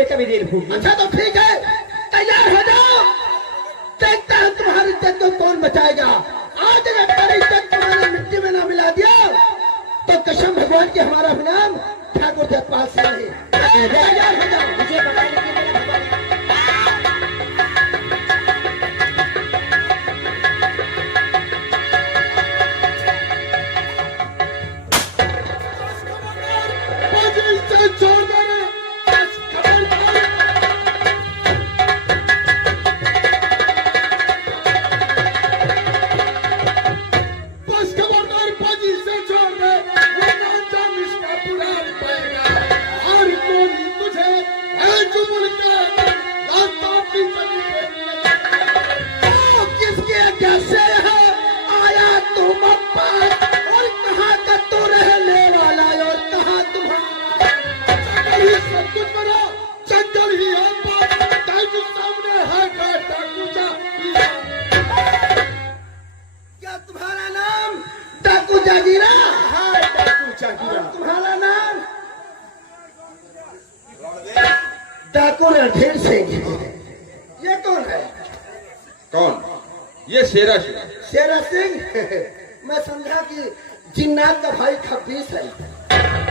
समय का भी देर होगी। अच्छा तो ठीक है, तैयार हो जाओ, देखते हैं तुम्हारी इज्जत को कौन बचाएगा। आज अगर मेरी इज्जत तुम्हारे मिट्टी में ना मिला दिया तो कसम भगवान की हमारा नाम ठाकुर जगपाल सिंह है। तैयार हो जाओ। मुझे बताने के लिए भगवान छोड़ दे रे। बस खबरदार, पोजीशन छोड़ दे, वरना जाम इसका बुरा पड़ेगा। हर कोई तुझे है चुमुल के रास्ता की तो किसके कैसे है आया तुम पास, और कहाँ का तू रहने वाला और कहाँ तुम्हारा सब कुछ बना। जंगल ही है टाइगर सामने है डाकूचा। क्या तुम्हारा नाम डाकू जागीरा है? डाकू जागीरा। तुम्हारा नाम डाकू रणधीर सिंह। ये कौन है? कौन? ये शेरा सिंह। शेरा सिंह। मैं समझा कि जिन्नात का भाई खब्बीस है।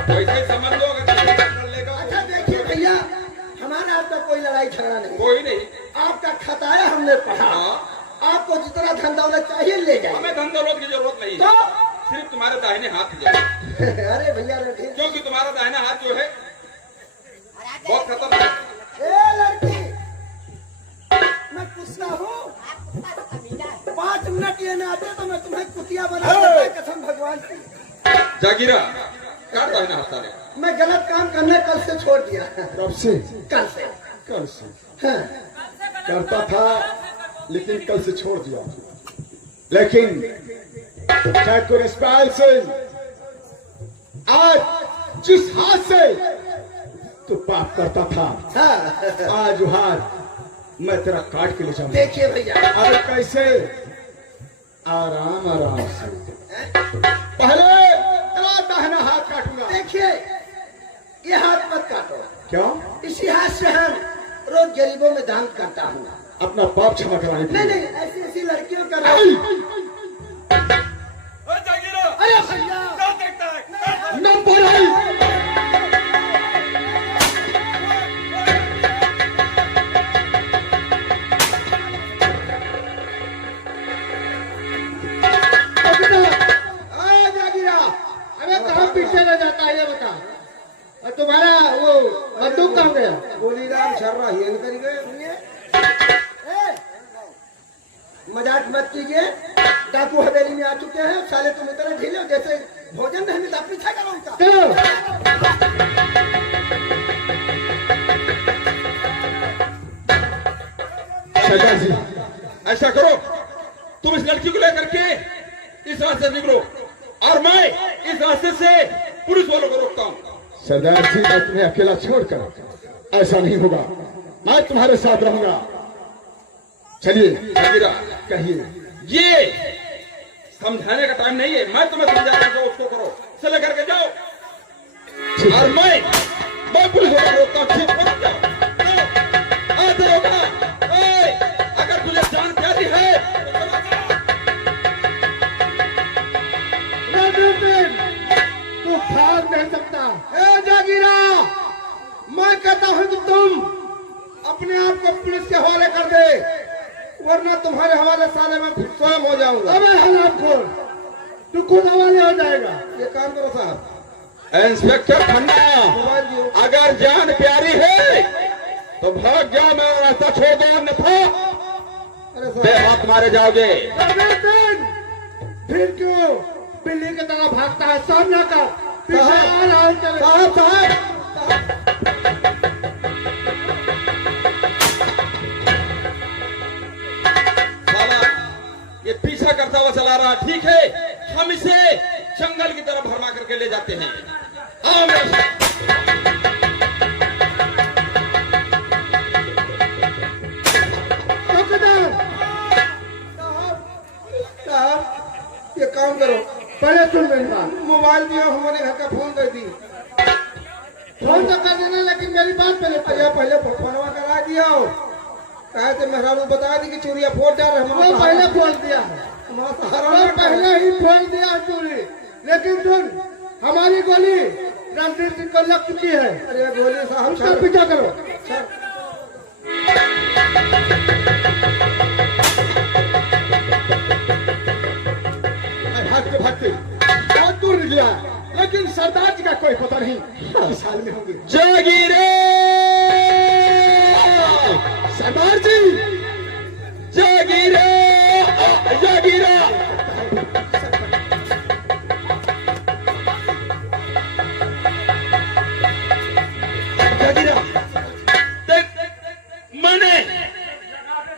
वैसे समझ लो लेगा। अच्छा देखिए भैया, हमारा आपका कोई लड़ाई झगड़ा नहीं, कोई नहीं। आपका खताया हमने पढ़ा। हाँ। आपको जितना धन दौलत चाहिए ले जाए। हमें धन दौलत की जरूरत नहीं तो है, सिर्फ तुम्हारे दाहिने हाथ की जरूरत। अरे भैया रणधीर, क्योंकि तुम्हारा दाहिना हाथ जो है बहुत खतरनाक है। ए लड़की, मैं पूछता हूँ, 5 मिनट ये ना आते तो मैं तुम्हें कुतिया बना देता, कसम भगवान की। जागीरा काट दाहिना हाथ सारे। मैं गलत काम करने कल से छोड़ दिया। कब से? कल से। कल से हाँ। करता था, लेकिन कल से छोड़ दिया। लेकिन ठाकुर इस्माइल सिंह, आज जिस हाथ से तू पाप करता था, हाँ। आज हाथ मैं तेरा काट के ले जाऊंगा। देखिए भैया, अरे कैसे? आराम आराम से। पहले तेरा दाहिना हाथ काटूंगा। देखिए ये हाथ मत काटो। क्यों? इसी हाथ से हम रोज गरीबों में दान करता हूँ। अपना पाप क्षमा कराने के नहीं लिए। नहीं, ऐसी ऐसी लड़कियों का जागीरा अरे भैया क्या देखता है? नंबर आई। पीछे रह जाता है ये बता। और तुम्हारा वो बंदूक कहाँ गया? गोलीदार छर रहा है करिए। मजाक मत कीजिए, डाकू हवेली में आ चुके हैं। साले तुम इतने ढीले हो जैसे भोजन नहीं मिलता। पीछा करो उनका। सरदार जी, ऐसा करो, तुम इस लड़की को लेकर के इस रास्ते से निकलो और मैं इस रास्ते से पुलिस वालों को रोकता हूँ। सरदार जी, मैं तुम्हें अकेला छोड़कर ऐसा नहीं होगा। मैं तुम्हारे साथ रहूंगा। चलिए जागीरा, कहिए। ये समझाने का टाइम नहीं है, मैं तुम्हें समझा रहा हूँ, उसको करो, चले करके जाओ। ठीक है। और मैं पुलिस वालों को रोकता हूँ। ठीक है, जाओ। आते होगा। अगर तुझे जान प्यारी है तो चला जा। तू भाग नहीं सकता। ए जागीरा, मैं कहता हूँ कि तुम अपने आप को पुलिस के हवाले कर दे, वरना तुम्हारे हवाले साले में स्वयं हो जाऊंगा। अबे हरामखोर, तू खुद हवाले हो जाएगा। ये काम करो साहब। इंस्पेक्टर खन्ना, मोबाइल दियो। अगर जान प्यारी है तो भाग जाओ, मेरा रास्ता छोड़ दो, अन्यथा अरे बेहाथ मारे जाओगे। फिर क्यों बिल्ली की तरह भागता है? सामने का पीछे आ रहा है। चले साहब साला ये पीछा करता हुआ चला रहा। ठीक है, हम इसे जंगल की तरफ भरमा करके ले जाते हैं। आओ मेरे साथ। साहब ये काम करो, पहले सुन मेरी बात। मोबाइल दिया, हमने घर का फोन कर दी। फोन तो कर देना, लेकिन लेकिन मेरी बात पहले अरे पहले फोनवा करा दिया कहे थे मेहरारू बता दी कि चूड़िया फोड़ डाल वो पहले खोल दिया हमारा वो सहारा पहले ही खोल दिया चोरी। लेकिन सुन, हमारी गोली रणधीर सिंह को लग चुकी है, अरे गोली साहब उसका पीछा करो। मैं भागते भागते बहुत दूर गया, लेकिन सरदार जी का कोई पता नहीं किस हाल में होंगे। जागीरे सरदार जी, जागीरे जागीरा जागीरा देख, मैंने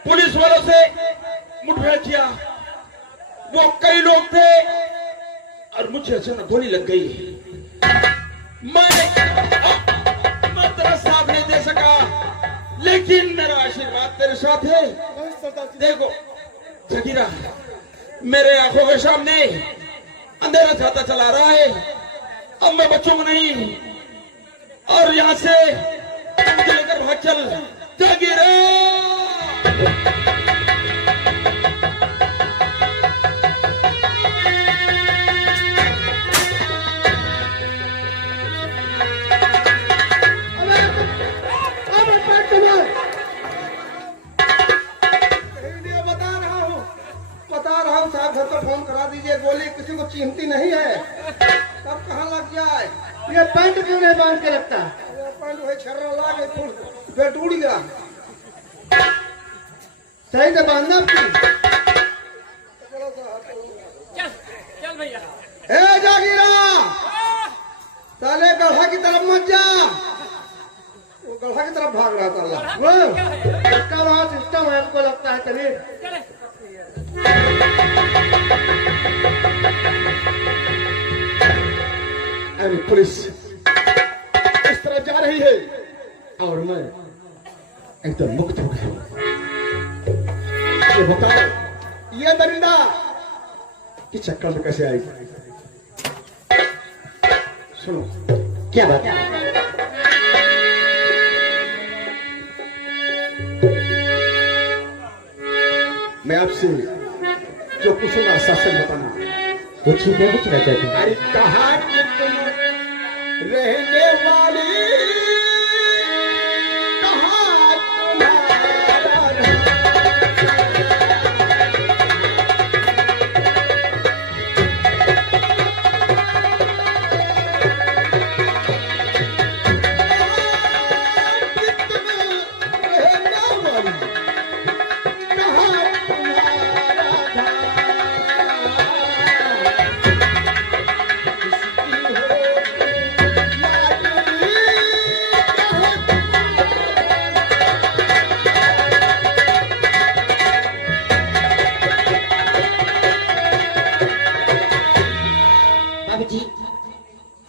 पुलिस वालों से मुठभेड़ किया। वो कई लोग थे और मुझे अचानक गोली लग गई। मैं तेरा साथ नहीं दे सका, लेकिन मेरा आशीर्वाद तेरे साथ है। देखो जगीरा, मेरे आंखों के सामने अंधेरा जाता चला रहा है। अब मैं बचूंगा नहीं और यहाँ से मुझे लेकर भाग चल जगीरा। बता रहा हूँ साहब, घर पर फोन करा दीजिए। गोली किसी को चिंती नहीं है, कब कहाँ लग जाए। ये पैंट क्यों नहीं बांध के रखता? वो पैंट वही छर्रा ला के पेट उड़ गया। सही से बांधना अपनी। ए जागीरा, साले गढ़ा की तरफ मत जा। वो गढ़ा की तरफ भाग रहा था। वो इसका वहाँ सिस्टम है, हमको लगता है तभी। अरे पुलिस इस तरह जा रही है और मैं एकदम मुक्त हो गया। ये बताओ, ये दरिंदा कि चक्कर में कैसे आई? सुनो, क्या बात है? मैं आपसे जो पूछूंगा सच बताना। कुछ ही क्या पूछना चाहते हैं? अरे कहाँ कि तुम रहने वाली, कहाँ तुम्हारा घर?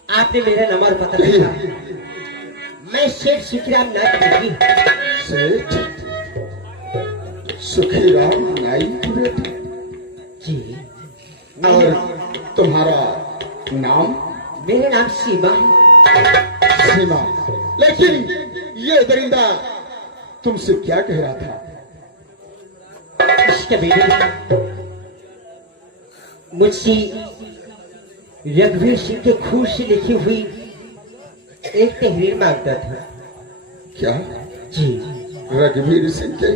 आपने मेरा नंबर पता लिखा। मैं शेठ सुखीराम नाईक की सेठ सुखीराम नाईक बेटे जी। और तुम्हारा नाम? मेरा नाम सीमा है। सीमा। लेकिन ये दरिंदा तुमसे क्या कह रहा था? इसके बेटे मुझसे रघुवीर सिंह के खून से लिखी हुई एक तहरीर मांगता था। क्या? जी। रघुवीर सिंह के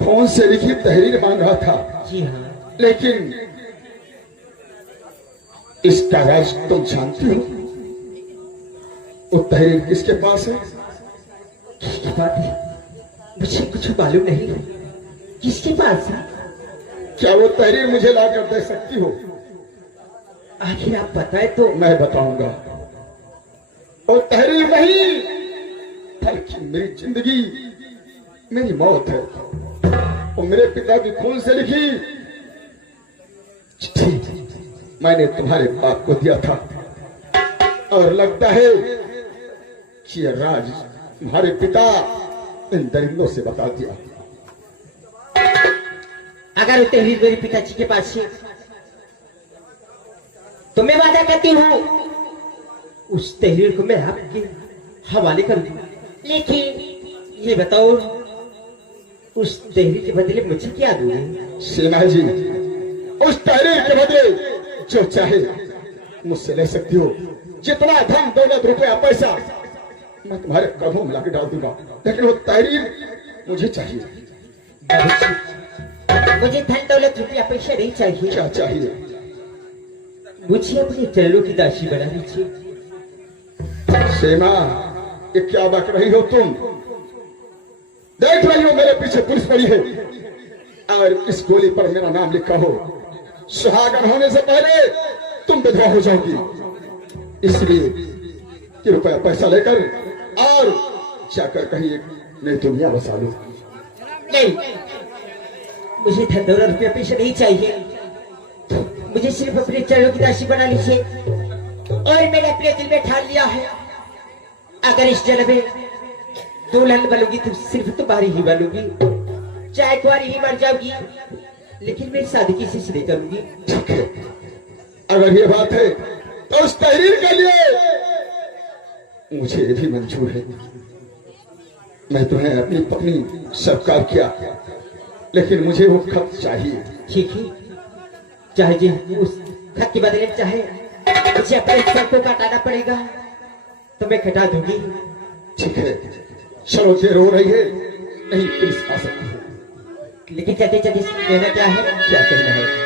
खून से लिखी तहरीर मांग रहा था? जी हाँ। लेकिन इसका राज तुम जानती हो? वो तहरीर किसके पास है? किसकी बात है? मुझे कुछ मालूम नहीं। किसके पास है? क्या वो तहरीर मुझे लाकर दे सकती हो? आखिर आप बताए तो। मैं बताऊंगा। और तहरीर नहीं, बल्कि मेरी जिंदगी, मेरी मौत है। और मेरे पिता की खून से लिखी चिट्ठी मैंने तुम्हारे बाप को दिया था। और लगता है कि यह राज तुम्हारे पिता इन दरिंदों से बता दिया। अगर वो तहरीर मेरे पिताजी के पास है तो मैं वादा करती हूँ उस तहरीर को मैं आपके हवाले कर दूं। लेकिन ये बताओ, उस तहरीर के बदले मुझे क्या दोगे? सेना जी, उस तहरीर के बदले जो चाहे मुझसे ले सकती हो। जितना धन दौलत रुपया पैसा मैं तुम्हारे कदमों में लाके डाल दूंगा, लेकिन वो तहरीर मुझे चाहिए। मुझे धन दौलत रुपया पैसा नहीं चाहिए। क्या चाहिए? मुझे अपने चरणों की दासी बना दीजिए। सेना, ये क्या बक रही हो तुम? देख रही हो मेरे पीछे पुलिस पड़ी है, अगर इस गोली पर मेरा नाम लिखा हो, सुहागन होने से पहले तुम विधवा हो जाओगी। इसलिए कि रुपया पैसा लेकर और जाकर कहीं एक नई दुनिया बसा लो। नहीं, मुझे धन दौलत रुपया पैसा नहीं चाहिए। मुझे सिर्फ अपने चरणों की दासी बना लीजिए। और मैंने अपने दिल में ठान लिया है, अगर इस जन्म में दुल्हन बनूंगी तो सिर्फ तुम्हारी ही बनूंगी। चाहे तुम्हारी ही मर जाऊंगी, लेकिन मैं शादी किसी से नहीं करूंगी। ठीक है, अगर ये बात है तो उस तहरीर के लिए मुझे भी मंजूर है। मैं तुम्हें अपनी पत्नी स्वीकार किया, लेकिन मुझे वो खत चाहिए। ठीक है, चाहे जी उस खत के बदले में चाहे मुझे अपने सर को काटना पड़ेगा तो मैं कटा दूंगी। ठीक है, चलो देर हो रही है, नहीं पुलिस आ सकती है। लेकिन कहते कहना क्या है? क्या करना है?